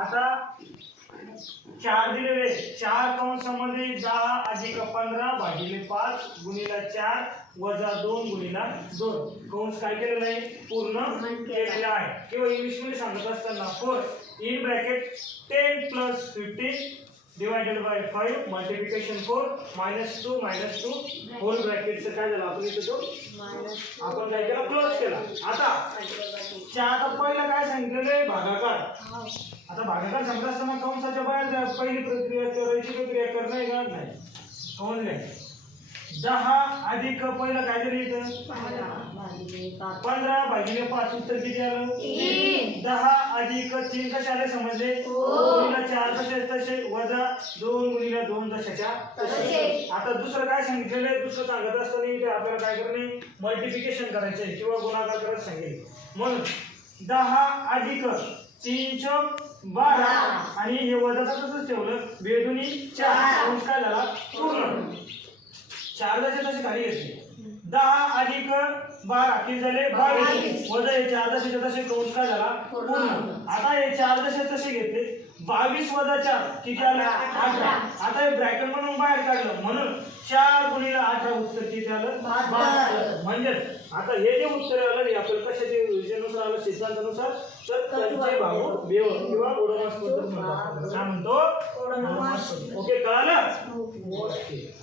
आता 4 दिलेले 4 कंसामध्ये 10 अधिक 15 भागिले 5 गुणिले 4 वजा 2 गुणिले 2 कंस काय केलेला आहे पूर्ण केलेला आहे किंवा इंग्लिश मध्ये सांगत असताना 4 in bracket 10 plus 15 divided by 5 multiplication 4 -2 whole ब्रॅकेटचं काय झालं आपण इथे तो आपण काय केलं क्लोज केला. आता आता पहिला काय सांगितलेलं आहे भागाकार. आता भागाकार सांगत असताना कंसाच्या बाहेर पहिली प्रक्रिया करायची प्रक्रिया करणं का नाही समजले. 10 अधिक पहिलं काय दिलं इथं 15 भागिले 5 उत्तर किती आलं 3. 10 अधिक 3 कसे आले समजले गुणिले 4 तसे वजा 2 गुणिले 2 दशाच्या तसे. आता दुसरं काय सांगितलेलं आहे दुसरं सांगत असताना इथे आपल्याला काय करणे मल्टिप्लिकेशन करायचं आहे किंवा गुणाकार करायला सांगेल. म्हणून 10 अधिक 3 × 12 आणि हे वजा तसंच ठेवलं बेदुनी 4 कंस काय झाला पूर्ण 4 तसे खाली घेतले. 10 अधिक 12 किती झाले 22 वजा हे 4 तसे कंस काय झाला पूर्ण. आता हे 4 तसे घेतले 22 वजा 4 किती आलं 18. आता हे ब्रॅकेट म्हणून बाहेर काढलं म्हणून 4 गुणिले 18 उत्तर किती आलं 72. म्हणजे आता हे जे उत्तर आलं हे आपल्याला कशाच्या विषयानुसार आलं सिद्धांतानुसार तर त्यांचे भाऊ बेव किंवा ओडोमॉस पद्धत म्हणतात. काय म्हणतो ओडोमॉस. ओके कळालं. ओके